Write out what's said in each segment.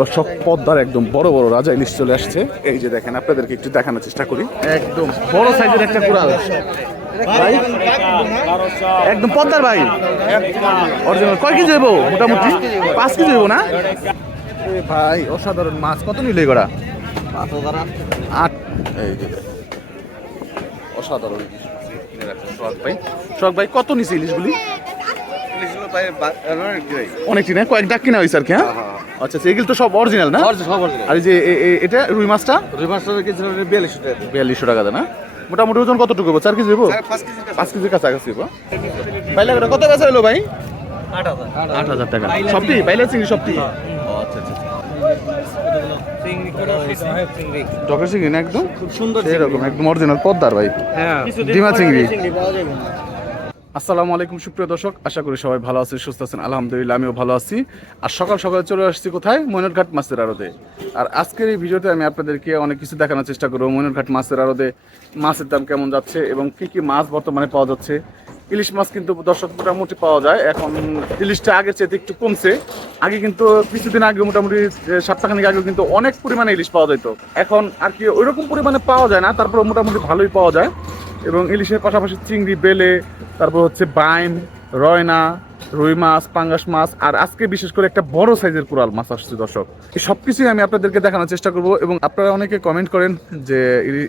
দর্শক পদ্মার একদম বড় বড় রাজা ইলিশ চলে আসছে। এই যে দেখেন আপনাদেরকে একটু দেখানোর চেষ্টা করি। একদম বড় সাইজের একটা কুড়াল। ভাই একদম পদ্মার ভাই। অরিজিনাল। কয় কেজি দেবো মোটামুটি? পাঁচ কেজি দেবো না? ভাই অসাধারণ মাছ। কত নিলে করা আট। এই যে অসাধারণ সোহাগ ভাই। সোহাগ ভাই কত নিছে ইলিশগুলি? অনেকটি না কয়েক ডাক কিনা হয়েছে আর কি হ্যাঁ? আচ্ছা আচ্ছা এগুলো তো সব অরিজিনাল না? আর যে এ- এ- এটা রুই মাছটা? বিয়াল্লিশশো টাকা দেয়। না? মোটামুটি ওজন কতটুকু হবে? চার কেজি দেবো পাঁচ কেজির কাছাকাছি। করে কত বেচা হলো ভাই? আট হাজার। টাকা। সবটি বাইলা চিংড়ি। সবটি আচ্ছা আচ্ছা টকের চিংড়ি না একদম? খুব সুন্দর এরকম একদম অরিজিনাল পদ্মার ভাই। হ্যাঁ। ডিমা চিংড়ি। আসসালামু আলাইকুম, সুপ্রিয় দর্শক। আশা করি সবাই ভালো আছেন, সুস্থ আছেন। আলহামদুলিল্লাহ, আমিও ভালো আছি। আর সকাল সকালে চলে আসছি কোথায়? ময়নরঘাট মাছের আড়তে। আর আজকের এই ভিডিওতে আমি আপনাদেরকে অনেক কিছু দেখানোর চেষ্টা করব। ময়নরঘাট মাছের আড়তে মাছের দাম কেমন যাচ্ছে এবং কি কি মাছ বর্তমানে পাওয়া যাচ্ছে। ইলিশ মাছ কিন্তু দর্শক মোটামুটি পাওয়া যায়। এখন ইলিশটা আগের চেয়ে একটু কমছে। আগে কিন্তু কিছুদিন আগে মোটামুটি সপ্তাহখানিক আগে কিন্তু অনেক পরিমাণে ইলিশ পাওয়া যেত এখন আর কি ওইরকম পরিমাণে পাওয়া যায় না। তারপরে মোটামুটি ভালোই পাওয়া যায়। এবং ইলিশের পাশাপাশি চিংড়ি, বেলে, তারপর হচ্ছে বাইম, রয়না, রুই মাছ, পাঙ্গাস মাছ, আর আজকে বিশেষ করে একটা বড় সাইজের কুড়াল মাছ আসছে, দর্শক। এই সব কিছুই আমি আপনাদেরকে দেখানোর চেষ্টা করব এবং আপনারা অনেকে কমেন্ট করেন যে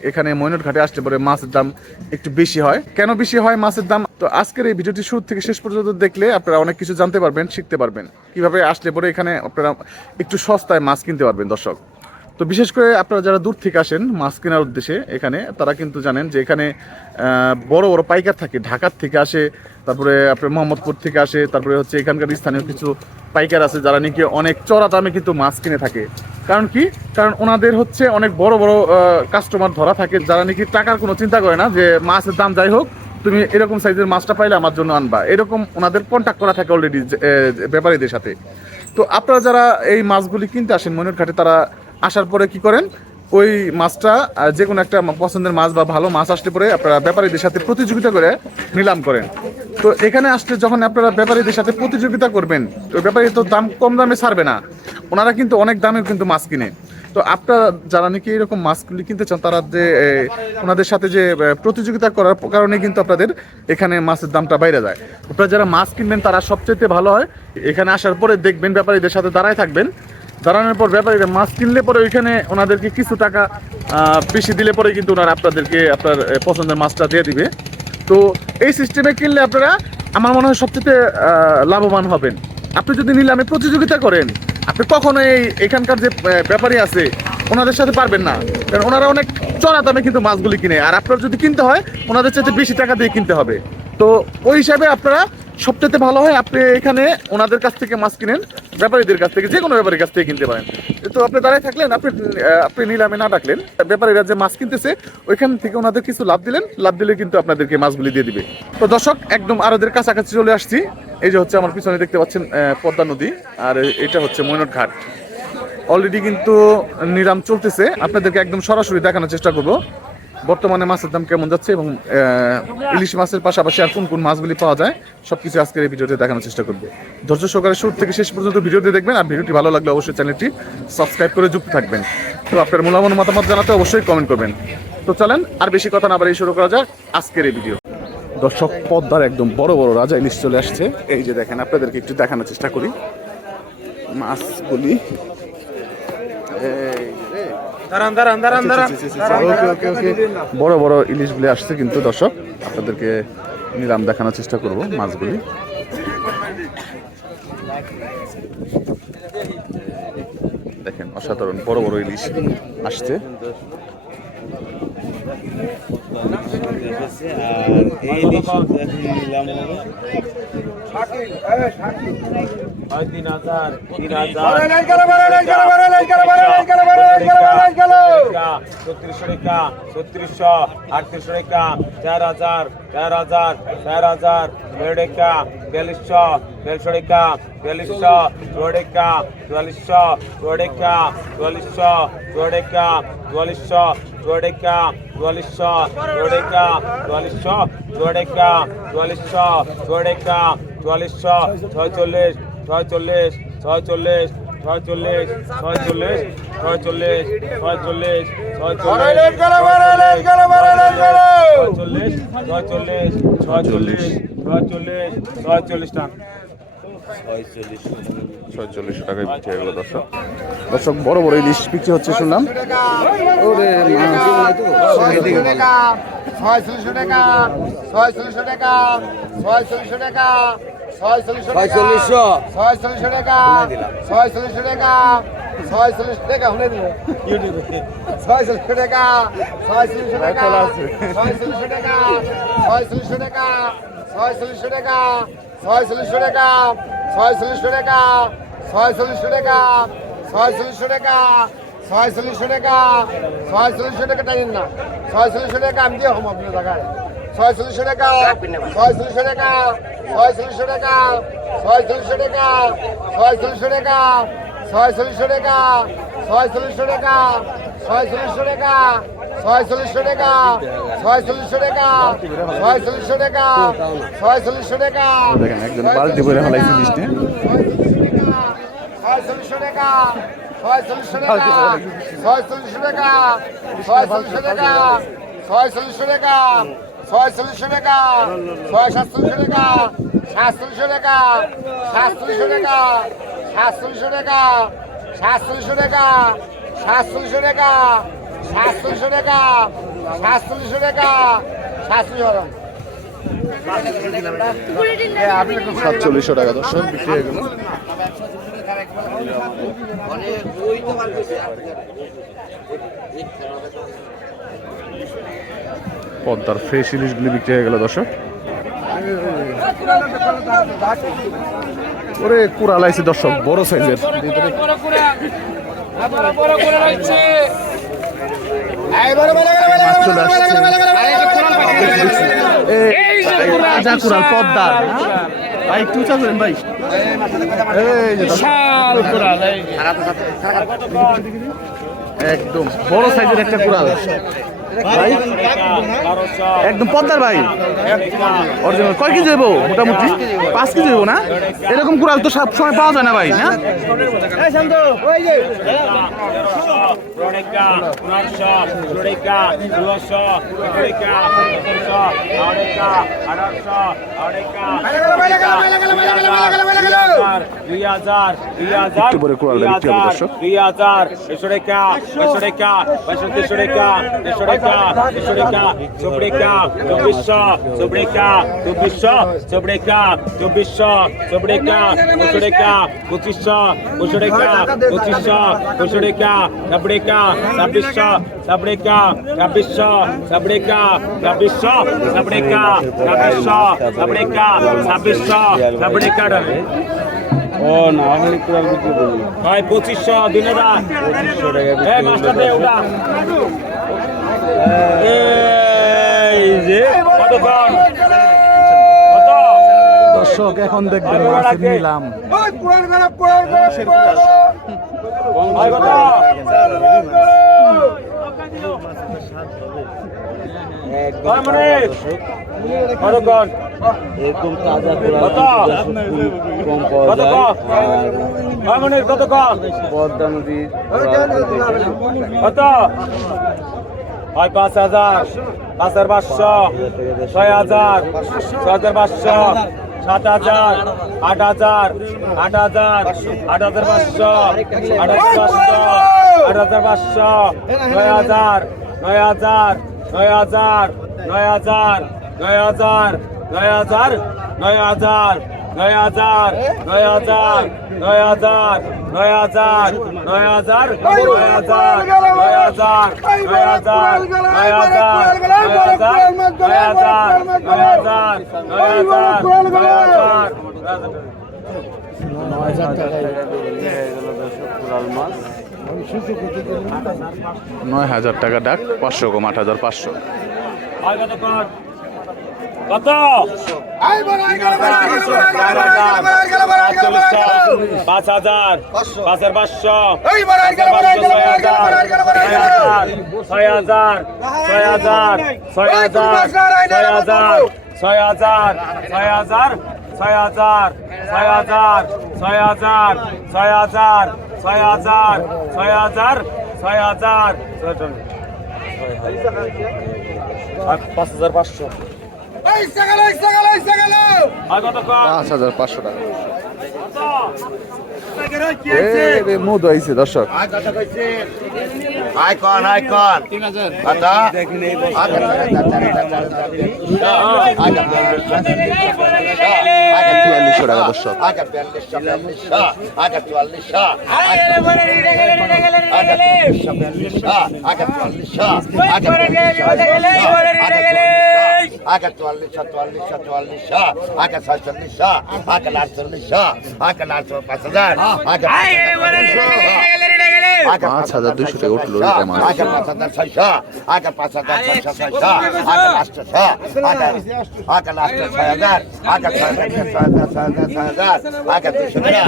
এখানে ময়নট ঘাটে আসলে পরে মাছের দাম একটু বেশি হয়। কেন বেশি হয় মাছের দাম? তো আজকের এই ভিডিওটি শুরু থেকে শেষ পর্যন্ত দেখলে আপনারা অনেক কিছু জানতে পারবেন, শিখতে পারবেন। কীভাবে আসলে পরে এখানে আপনারা একটু সস্তায় মাছ কিনতে পারবেন, দর্শক। তো বিশেষ করে আপনারা যারা দূর থেকে আসেন, মাছ কেনার উদ্দেশ্যে, এখানে তারা কিন্তু জানেন যে এখানে বড় বড় পাইকার থাকে। ঢাকার থেকে আসে, তারপরে আপনার মোহাম্মদপুর থেকে আসে, তারপরে হচ্ছে এখানকার স্থানীয় কিছু পাইকার আছে যারা নাকি অনেক চড়া দামে কিন্তু মাছ কিনে থাকে। কারণ কি? কারণ ওনাদের হচ্ছে অনেক বড় বড় কাস্টমার ধরা থাকে, যারা নাকি টাকার কোনো চিন্তা করে না যে মাছের দাম যাই হোক, তুমি এরকম সাইজের মাছটা পাইলে আমার জন্য আনবা। এরকম ওনাদের কন্ট্যাক্ট করা থাকে অলরেডি ব্যাপারীদের সাথে। তো আপনারা যারা এই মাছগুলি কিনতে আসেন মনের ঘাটে তারা আসার পরে কি করেন? ওই মাছটা যে কোনো একটা পছন্দের মাছ বা ভালো মাছ আসলে পরে আপনারা ব্যাপারীদের সাথে প্রতিযোগিতা করে নিলাম করেন। তো এখানে আসলে যখন আপনারা ব্যাপারীদের সাথে প্রতিযোগিতা করবেন, তো ব্যাপারী তো দাম, কম দামে ছাড়বে না। ওনারা কিন্তু অনেক দামের কিন্তু মাছ কিনে। তো আপনারা যারা নাকি এরকম মাছগুলি কিনতে চান, তারা যে ওনাদের সাথে যে প্রতিযোগিতা করার কারণে কিন্তু আপনাদের এখানে মাছের দামটা বাইরে যায়। আপনারা যারা মাছ কিনবেন, তারা সবচেয়ে ভালো হয়, এখানে আসার পরে দেখবেন ব্যাপারীদের সাথে দাঁড়ায় থাকবেন। দাঁড়ানোর পর ব্যাপারীরা মাছ কিনলে পরে ওইখানে ওনাদেরকে কিছু টাকা বেশি দিলে পরে কিন্তু ওনারা আপনাদেরকে, আপনার পছন্দের মাছটা দিয়ে দিবে। তো এই সিস্টেমে কিনলে আপনারা, আমার মনে হয় সবচেয়ে লাভবান হবেন। আপনি যদি নিলামে প্রতিযোগিতা করেন, আপনি কখনো এই, এখানকার যে ব্যাপারী আছে, ওনাদের সাথে পারবেন না। কারণ ওনারা অনেক চড়া দামে কিন্তু মাছগুলি কিনে, আর আপনার যদি কিনতে হয়, ওনাদের সাথে বেশি টাকা দিয়ে কিনতে হবে। তো ওই হিসাবে আপনারা সবচেয়ে ভালো হয় আপনি এখানে ওনাদের কাছ থেকে মাছ কিনেন, ব্যাপারীদের কাছ থেকে যে কোনো ব্যাপারীর কাছ থেকে কিনতে পারেন। তো আপনি দাঁড়ায় থাকলেন, আপনি আপনি নিলামে না ডাকলেন, ব্যাপারীরা যে মাছ কিনতেছে, ওইখান থেকে ওনাদের কিছু লাভ দিলেন, লাভ দিলে কিন্তু আপনাদেরকে মাছগুলি দিয়ে দিবে। তো দর্শক, একদম আরদের কাছাকাছি চলে আসছি। এই যে হচ্ছে আমার পিছনে দেখতে পাচ্ছেন পদ্মা নদী, আর এটা হচ্ছে ময়নট ঘাট। অলরেডি কিন্তু নিলাম চলতেছে। আপনাদেরকে একদম সরাসরি দেখানোর চেষ্টা করব। বর্তমানে মাছের দাম কেমন যাচ্ছে এবং ইলিশ মাছের পাশাপাশি আর কোন কোন মাছগুলি পাওয়া যায়, সবকিছু আজকের এই ভিডিওতে দেখানোর চেষ্টা করব। ধৈর্য সহকারে শুরু থেকে শেষ পর্যন্ত ভিডিওটি দেখবেন আর ভিডিওটি ভালো লাগলে অবশ্যই চ্যানেলটি সাবস্ক্রাইব করে যুক্ত থাকবেন। তো আপনার মূল্যবান মতামত জানাতে অবশ্যই কমেন্ট করবেন। তো চলেন আর বেশি কথা না বাড়ি শুরু করা যাক আজকের এই ভিডিও। দর্শক, পদ্মার একদম বড় বড় রাজা ইলিশ চলে আসছে। এই যে দেখেন, আপনাদেরকে একটু দেখানোর চেষ্টা করি। মাছগুলি, এই ওকে ওকে ওকে। বড় বড় ইলিশগুলি আসছে কিন্তু দর্শক। আপনাদেরকে নিলাম দেখানোর চেষ্টা করব মাছগুলি। দেখেন অসাধারণ বড় বড় ইলিশ আসছে। আর এই লিস্ট নিলাম তিন হাজার তিন হাজার ছত্রিশশো রেখা ছত্রিশশো আটত্রিশশো রেখা চার হাজার চার হাজার চার হাজার রেখা বিয়াল্লিশশো বিয়াল্লিশশো রেখা বিয়াল্লিশশো রেখা চুয়াল্লিশশো রেখা চুয়াল্লিশশো রেখা চুয়াল্লিশশো রেখা চুয়াল্লিশশো রেখা চুয়াল্লিশশো রেখা চুয়াল্লিশশো রেখা চুয়াল্লিশশো ছয়চল্লিশ ছয়চল্লিশ ছয়চল্লিশ ছয়চল্লিশ ছয়চল্লিশ ছয়চল্লিশ ছয়চল্লিশ বাড়াইলেন গেল, বাড়াইলেন গেল, বাড়াইলেন গেল। ছয়চল্লিশশো টাকায় বিক্রি হয়ে গেল দর্শক দর্শক বড় বড় ইলিশ বিক্রি হচ্ছে শুনলাম ওরে। ছয়চল্লিশশো টাকা ছয়চল্লিশশো টাকা ছয়চল্লিশশো টাকা ছয়চল্লিশশো টাকা ছয়চল্লিশশো টাকা ছয়চল্লিশশো টাকা ছয়চল্লিশ টাকা শুনে দিবে ইউটিউবে ছয়চল্লিশশো টাকা ছয়চল্লিশশো টাকা ছয়চল্লিশশো টাকা ছয়চল্লিশশো টাকা ছয়চল্লিশশো টাকা ছয়চল্লিশশো টাকা ছয়চল্লিশশো টাকা ছয়চল্লিশশো টাকা ছয়চল্লিশশো টাকা ছয়চল্লিশশো টাকা ছয়চল্লিশশো টাকা টাইম না ছয়চল্লিশশো টাকা আমি দিয়ে হম আপনার জায়গায় ছয়চল্লিশশো টাকা ছয়চল্লিশশো টাকা ছয়চল্লিশশো টাকা ছয়চল্লিশশো টাকা ছয়চল্লিশশো টাকা ছয়চল্লিশশো টাকা ছয়চল্লিশশো টাকা ছয়চল্লিশশো টাকা ছয়চল্লিশশো টাকা ছয়চল্লিশশো টাকা ছয়চল্লিশশো টাকা ছয়চল্লিশশো টাকা দেখেন একজন বালতি করে ফেলাইছে নিয়ে ছয়চল্লিশশো টাকা ছয়চল্লিশশো টাকা ছয়চল্লিশশো টাকা ছয়চল্লিশশো টাকা ছয়চল্লিশশো টাকা ছয়চল্লিশশো টাকা ছয় সাতচল্লিশশো টাকা সাতচল্লিশশো টাকা সাতচল্লিশশো টাকা সাতচল্লিশশো টাকা সাতচল্লিশশো টাকা সাতচল্লিশশো টাকা সাতচল্লিশশো টাকা সাতচল্লিশশো টাকা সাতচল্লিশ সাতচল্লিশশো টাকা দর্শক বিক্রি হয়ে গেল। পদ্মার ফ্রেশ ইলিশগুলি বিক্রি হয়ে গেল দর্শক। ওরে কুড়াল আইছে দর্শক বড় সাইজের। মাছ চলে আসছে এই রাজা কুড়াল পদ্মার। ভাই একটু উঁচা করেন ভাই। এই যে। একদম বড় সাইজের একটা কুড়াল। ভাই? একদম পদ্মার ভাই। অরিজিনাল কয় কেজি দেবো মোটামুটি? পাঁচ কেজি দেবো না? এরকম কুড়াল তো সব সময় পাওয়া যায় না ভাই না? দুই হাজার দুই হাজার হবে দর্শক। দুই হাজার ও না আমি কুড়াল বিক্রি করি ভাই পঁচিশশো দিন হাজার পঁচিশশো টাকা এই মাস্টার দে ওটা দর্শক এখন দেখবেন মাছের নিলাম। এরকম তাজা নদী কত হয় পাঁচ হাজার। পাঁচ হাজার পাঁচশো, ছয় হাজার ছয় হাজার পাঁচশো, সাত হাজার, আট হাজার আট হাজার আট হাজার পাঁচশো, আট হাজার পাঁচশো, আট হাজার পাঁচশো, নয় হাজার নয় হাজার নয় হাজার নয় হাজার নয় হাজার নয় হাজার নয় হাজার নয় হাজার নয় হাজার নয় হাজার নয় হাজার নয় হাজার নয় হাজার নয় হাজার নয় হাজার নয় হাজার নয় হাজার নয় হাজার নয় হাজার নয় হাজার নয় হাজার কুড়াল মাছ নয় হাজার টাকা ডাক পাঁচশো কম আট হাজার পাঁচশো হয় কত পাঁচ হাজার পাঁচ হাজার পাঁচশো ছয় হাজার ছয় হাজার ছয় হাজার ছয় হাজার ছয় হাজার ছয় হাজার ছয় হাজার ছয় হাজার ছয় হাজার ছয় হাজার ছয় হাজার ছয় হাজার ছয় হাজার আর পাঁচ হাজার পাঁচশো পাঁচ হাজার পাঁচশো টাকা। মুদ হয়েছে দর্শক। Icon icon. চুয়াল্লিশশো টাকা দর্শক আগে চুয়াল্লিশ চুয়াল্লিশ চুয়াল্লিশ আগে ছয়চল্লিশ আগে আটচল্লিশ আগে আগে চুয়াল্লিশশো চুয়াল্লিশশো চুয়াল্লিশশো আগে ছয়চল্লিশশো আগে আটচল্লিশশো আগে আটশো পাঁচ হাজার আগে পাঁচ হাজার দুইশো টাকা উঠল এটা মাছ আগে পাঁচ হাজার ছয়শো আগে পাঁচ হাজার ছয়শো ছয়শো আগে লাস্টশো আগে আগে লাস্ট ছয় হাজার আগে ছয় হাজার ছয় হাজার ছয় হাজার ছয় হাজার আগে দুশো টাকা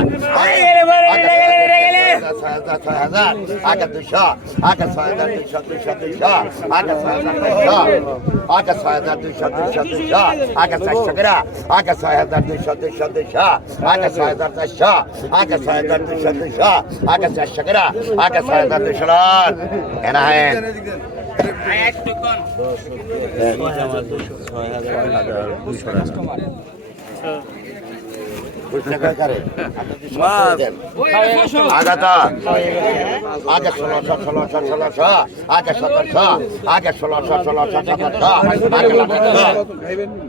ছয় হাজার ছয় হাজার আগে দুশো আগে ছয় হাজার দুশো দুশো দুশো আগে ছয় হাজার দুশো আগে ছয় হাজার দুশো দুশো দুশো আগে চারশো টাকা আগে ছয় হাজার দুশো দুশো দুশো আগে ছয় হাজার চারশো আগে ছয় হাজার দুশো দুশো আগে চারশো টাকা আগে ছয় হাজার দুশো লন এনা হ্যাঁ আগে ষোলোশো ষোলোশো ষোলোশো আগে সতেরোশো আগে ষোলোশো ষোলোশো সতেরোশো আগে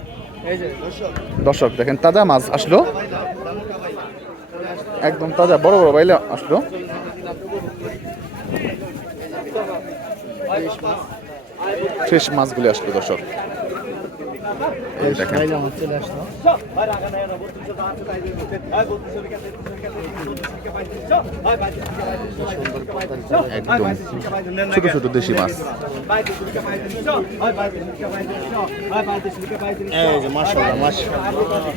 দর্শক, দেখেন তাজা মাছ আসলো। একদম তাজা, বড় বড় বাইলে আসলো। ফ্রেশ মাছগুলি আসলো দর্শক। একদম ছোট ছোট দেশি মাছ।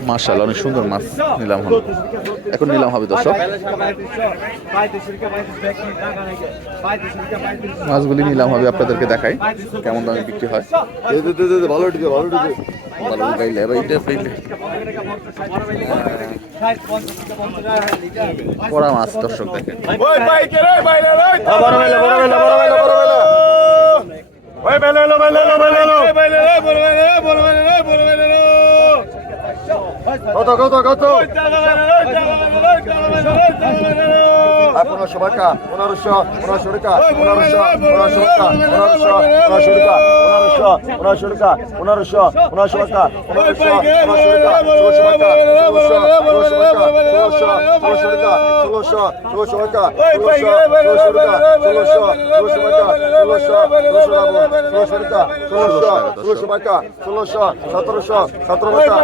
মার্শাল অনেক সুন্দর মাছ নিলাম হলো। এখন নিলাম হবে দর্শক। মাছগুলি নিলাম হবে আপনাদেরকে দেখাই কেমন দামে বিক্রি হয়। ভালো ভালো পাইলে এবার এইটা পাইলে পড়া মাছ দর্শক দেখেন ওই কত কত কত পনেরোশো টাকা পনেরোশো পনেরোশো টাকা পনেরোশো পনেরোশো টাকা পনেরোশো পনেরোশো টাকা পনেরোশো পনেরোশো টাকা পনেরোশো পনেরোশো টাকা পনেরোশো টাকা ষোলোশো টাকা ষোলোশো ষোলোশো টাকা ষোলোশো ষোলোশো টাকা ষোলোশো টাকা ষোলোশো ষোলোশো টাকা ষোলোশো ষোলোশো টাকা ষোলোশো ষোলোশো টাকা ষোলোশো সতেরোশো সতেরো টাকা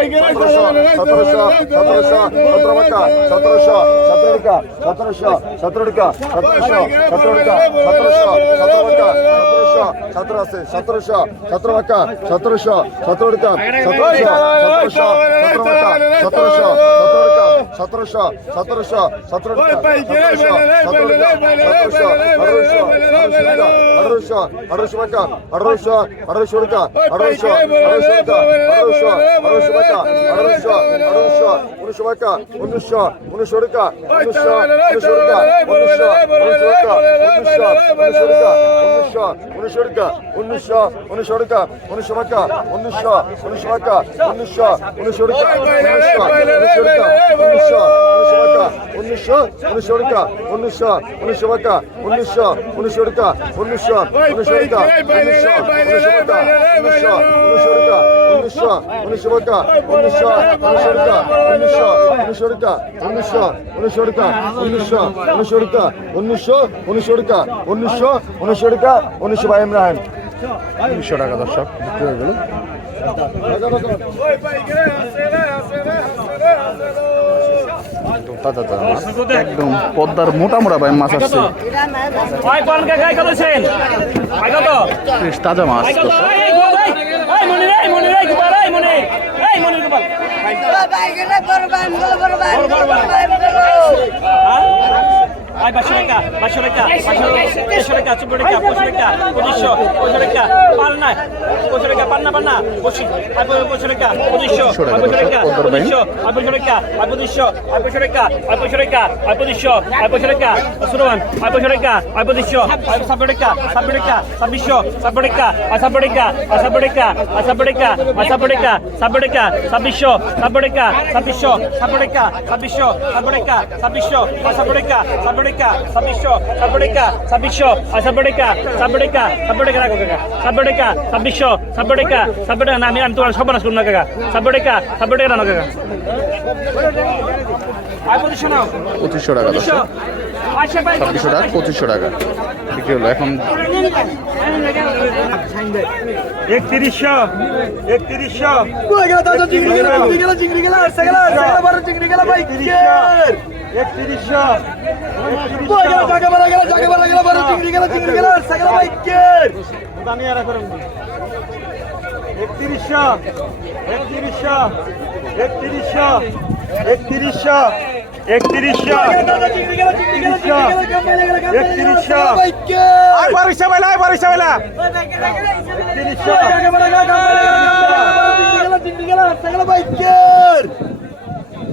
সতেরোশো ಶತ್ರುಷ ಶತ್ರುಷ ಶತ್ರುಮಕ ಶತ್ರುಷ ಶತ್ರುಡಿಕ ಶತ್ರುಷ ಶತ್ರುಡಿಕ ಶತ್ರುಷ ಶತ್ರುಡಿಕ ಶತ್ರುಷ ಶತ್ರುಮಕ ಶತ್ರುಷ ಶತ್ರುಸೆ ಶತ್ರುಷ ಶತ್ರುಮಕ ಶತ್ರುಷ ಶತ್ರುಡಿಕ ಶತ್ರುಷ ಶತ್ರುಷ ಶತ್ರುಮಕ ಶತ್ರುಷ ಶತ್ರುಡಿಕ সতেরোশো সতেরোশো সতেরোশো আঠারোশো আঠারোশো টাকা আঠারোশো আঠারোশো টাকা আঠারোশো আঠারোশো টাকা আঠারোশো আঠারোশো টাকা আঠারোশো আঠারোশো টাকা আঠারোশো আঠারোশো উনিশশো টাকা উনিশশো উনিশশো টাকা উনিশশো উনিশশো টাকা উনিশশো উনিশশো টাকা উনিশশো উনিশশো টাকা উনিশশো উনিশশো টাকা উনিশশো উনিশশো টাকা উনিশশো উনিশশো টাকা উনিশশো উনিশশো উনিশশো টাকা উনিশশো উনিশশো টাকা উনিশশো উনিশশো টাকা উনিশশো উনিশশো টাকা উনিশশো উনিশশো টাকা উনিশশো উনিশশো টাকা উনিশশো উনিশশো টাকা উনিশশো উনিশশো টাকা উনিশশো উনিশশো উনিশশো উনিশশো উনিশশো উনিশশো উনিশশো উনিশশো উনিশশো উনিশশো উনিশশো টাকা একদম পদ্মার মোটা মোটা ভাই মাছ আসছে তাজা মাছ বাইকের বড় বাইক বড় বাইক বড় আয় বাসো রেখা বাসো রেখা বাসো দেড়শো রেখা চব্বই রেখা পঁচিশ রেখা পঁচিশশো পঁচিশ রেখা পার না পঁচিশ রেখা পার না পার না পঁচিশ আর পঁচিশ রেখা পঁচিশশো আর পঁচিশ রেখা পঁচিশশো আর পঁচিশ রেখা আর পঁচিশশো আর পঁচিশ রেখা আর পঁচিশ রেখা আর পঁচিশশো আর পঁচিশ রেখা সুরমান আর পঁচিশ রেখা আর পঁচিশশো আর ছাব্বিশ রেখা ছাব্বিশ রেখা ছাব্বিশশো ছাব্বিশ রেখা আর ছাব্বিশ রেখা আর ছাব্বিশ রেখা আর ছাব্বিশ রেখা আর ছাব্বিশ রেখা ছাব্বিশ রেখা টাকা ছাব্বিশশো ছাব্বই টাকা ছাব্বিশশো আর ছাব্বই টাকা ছাব্বই টাকা ছাব্বই টাকা রাখো কাকা। ছাব্বই টাকা ছাব্বিশশো ছাব্বই টাকা ছাব্বই টাকা না আমি আমি তোমার সর্বনাশ করুন না কাকা। ছাব্বই টাকা ছাব্বই টাকা না কাকা পঁচিশশো টাকা ছাব্বিশশো টাকা পঁচিশশো টাকা। বিক্রি হলো এখন। একত্রিশশো একত্রিশশো। চিংড়ি গেলা? চিংড়ি গেলা চিংড়ি গেলা চিংড়ি গেলা ভাই একত্রিশশো জায়গা বাড়া গেল জায়গা বাড়া গেল বারো চিংড়ি গেল চিংড়ি গেল সাইকেল বাইকের দামি এরা করেন একত্রিশশো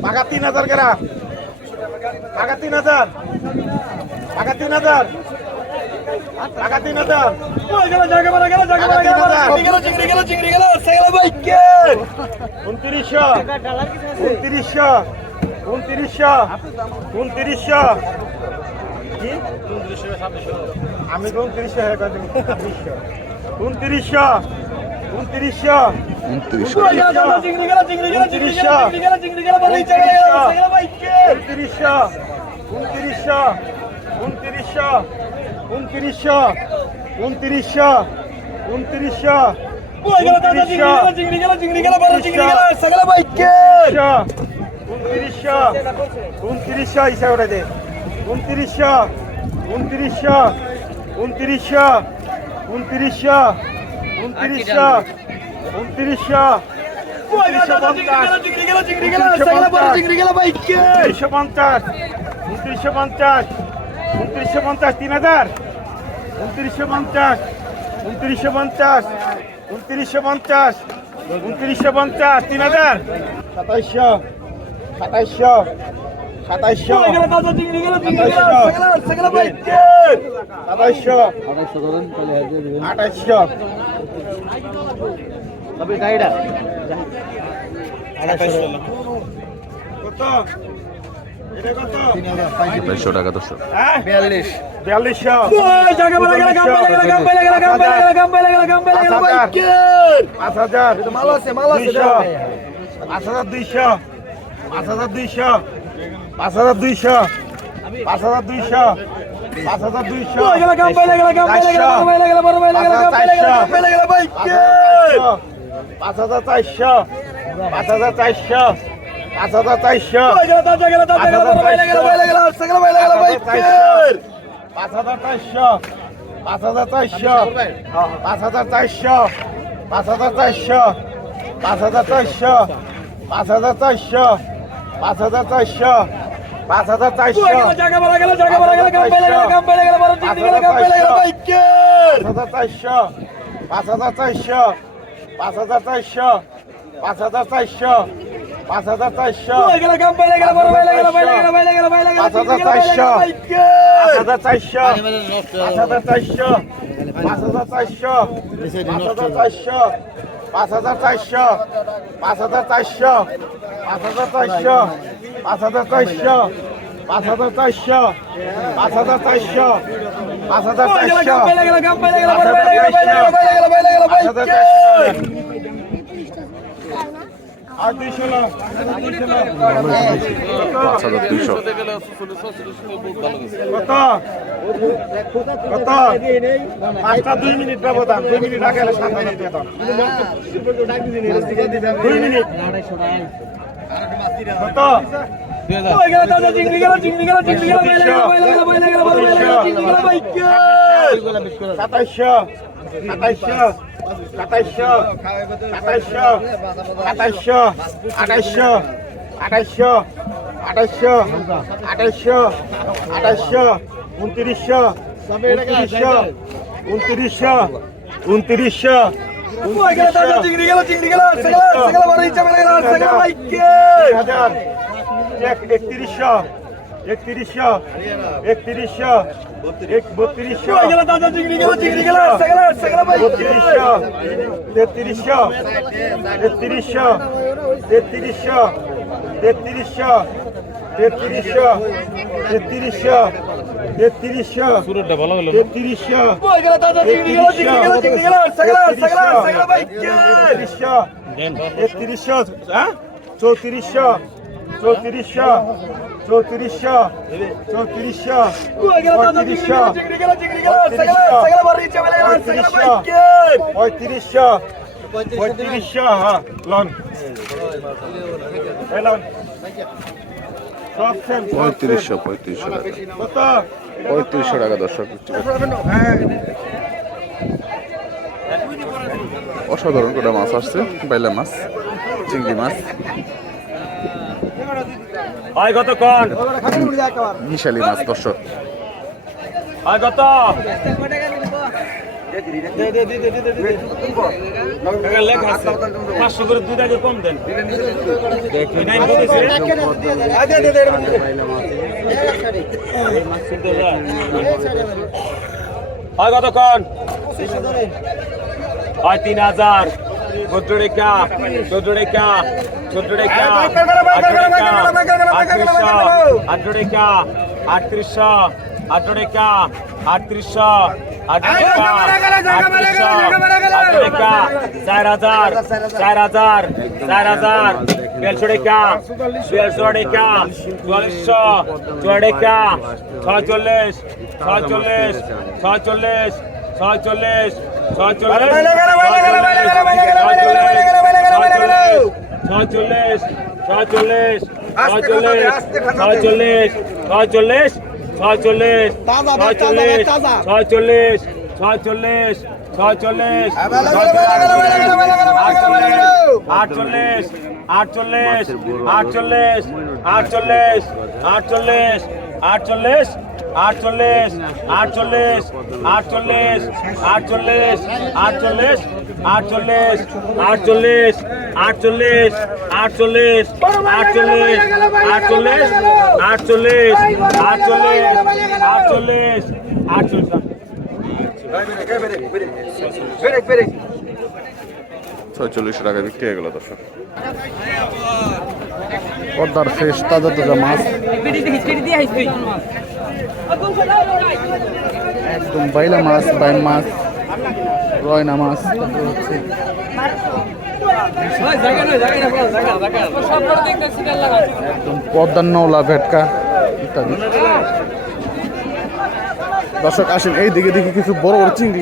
পাকা তিন হাজার গ্রাম পাকা তিন হাজার পাকা তিন হাজার পাকা তিন হাজার উনত্রিশশো উনত্রিশশো উনত্রিশশো উনত্রিশশো কি আমি তো উনত্রিশশো হয়ে গেছি উনত্রিশশো উনত্রিশশো উনত্রিশশো উনত্রিশশো উনত্রিশশো উনত্রিশশো উনত্রিশশো উনত্রিশশো উনত্রিশশো উনত্রিশশো উনত্রিশশো উনত্রিশশো হিসাব ওটা দে উনত্রিশশো উনত্রিশশো উনত্রিশশো উনত্রিশশো উনত্রিশশো উনত্রিশশো উনত্রিশশো পঞ্চাশ উনত্রিশশো পঞ্চাশ উনত্রিশশো পঞ্চাশ তিন হাজার উনত্রিশশো পঞ্চাশ উনত্রিশশো পঞ্চাশ উনত্রিশশো পঞ্চাশ উনত্রিশশো পঞ্চাশ তিন হাজার সাতাইশশো সাতাইশশো সাতাইশশো সাতাইশশো আঠাইশশো কত এটা কত বাইশশো টাকা দশ হ্যাঁ বিয়াল্লিশ বিয়াল্লিশশো পাঁচ হাজার মাল আছে দুইশো পাঁচ হাজার দুইশো পাঁচ হাজার দুইশো পাঁচ হাজার দুইশো পাঁচ হাজার দুইশো পাঁচ হাজার দুইশো পাঁচ হাজার চারশো পাঁচ হাজার চারশো পাঁচ হাজার চারশো পাঁচ হাজার চারশো পাঁচ হাজার চারশো পাঁচ হাজার চারশো পাঁচ হাজার চারশো পাঁচ হাজার চারশো পাঁচ হাজার চারশো পাঁচ হাজার চারশো পাঁচ হাজার চারশো পাঁচ হাজার চারশো পাঁচ হাজার চারশো পাঁচ হাজার চারশো পাঁচ হাজার চারশো পাঁচ হাজার চারশো পাঁচ হাজার চারশো পাঁচ হাজার চারশো পাঁচ হাজার চারশো পাঁচ হাজার চারশো পাঁচ হাজার চারশো পাঁচ হাজার চারশো পাঁচ হাজার চারশো পাঁচ হাজার চারশো পাঁচ হাজার চারশো পাঁচ হাজার চারশো পাঁচ হাজার চারশো পাঁচ হাজার দুইশো কত কত পাঁচটা দুই মিনিট ব্যবধান দুই মিনিট আগে সাত বেতন দুই মিনিট কত সাতাইশশো সাতাইশশো সাতাইশশো সাতাইশশো সাতাইশশো আঠাইশশো আঠাইশশো আঠাইশশো আঠাইশশো আঠাইশশো উনত্রিশশো উনত্রিশশো উনত্রিশশো উনত্রিশশো চিংড়ি গেল চিংড়ি গেল চিংড়ি গেল একত্রিশশো একত্রিশশো একত্রিশশো এক বত্রিশশো বত্রিশশো তেত্রিশশো তেত্রিশশো তেত্রিশশো তেত্রিশশো তেত্রিশশো তেত্রিশশো তেত্রিশশো তেত্রিশশো বাইকে তেত্রিশশো হ্যাঁ? চৌত্রিশশো চৌত্রিশশো চৌত্রিশশো চৌত্রিশশো পঁয়ত্রিশশো পঁয়ত্রিশশো পঁয়ত্রিশশো পঁয়ত্রিশশো হ্যাঁ লন। পঁয়ত্রিশশো পঁয়ত্রিশশো টাকা। পঁয়ত্রিশশো টাকা দর্শক। অসাধারণ কটা মাছ আসছে বাইলা মাছ চিংড়ি মাছ। হয় কত কোন মিশালি মাছ দর্শক হয় কত পাঁচশো করে দুধ আগে কম দেন। হয় হয় তিন হাজার। সত্তরেকা সত্তরেকা সত্তরেকা আটরেকা আটত্রিশশো আটরেকা আটত্রিশশো আটরেকা আটত্রিশশো আটরেকা আটত্রিশশো আটরেকা চার হাজার চার হাজার চার হাজার দেড়শো টাকা দেড়শো টাকা চল্লিশশো চুয়া টাকা ছয়চল্লিশ ছয়চল্লিশ ছয়চল্লিশ ছয়চল্লিশ ছয়চল্লিশ ছয়চল্লিশ ছয়চল্লিশ ছয়চল্লিশ ছয়চল্লিশ ছয়চল্লিশ ছয়চল্লিশ ছয়চল্লিশ ছয়চল্লিশ ছয়চল্লিশ আটচল্লিশ আটচল্লিশ আটচল্লিশ আটচল্লিশ আটচল্লিশ আটচল্লিশ আটচল্লিশ আটচল্লিশ আটচল্লিশ আটচল্লিশ আটচল্লিশ আটচল্লিশ আটচল্লিশ আটচল্লিশ আটচল্লিশ আটচল্লিশ আটচল্লিশ আটচল্লিশ আটচল্লিশ আটচল্লিশ আটচল্লিশ ছয়চল্লিশশো টাকা বিক্রি হয়ে গেল দর্শক পদ্মার ফ্রেশ তাজা তাজা মাছ একদম বাইলা মাছ, বাইম মাছ রয়না মাছ হচ্ছে। একদম পদ্মার নৌলা ভেটকা ইত্যাদি। দর্শক, আসেন এই দিকে দিকে কিছু বড় বড় চিংড়ি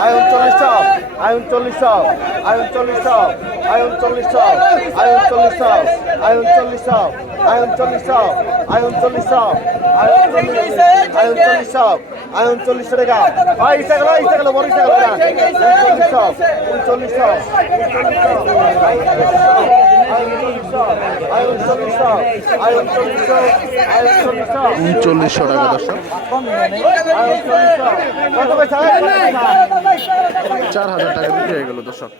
কি হচ্ছে আয়ন চল্লিশ আয়ন চল্লিশ আয়ন চল্লিশ আয়ন চল্লিশ আয়ন চল্লিশ আয়ন চল্লিশ আয়ন চল্লিশ আয়ন চল্লিশ আয়ন চল্লিশ আয়ন চল্লিশ আয়ন চল্লিশ টাকা ভাই ইসা গেল ইসা গেল বড় ইসা গেল চল্লিশ চল্লিশ আয়ন চল্লিশ আয়ন চল্লিশ আয়ন চল্লিশ উনচল্লিশশো টাকা দর্শক। চার হাজার টাকা বিক্রি হয়ে গেল দর্শক।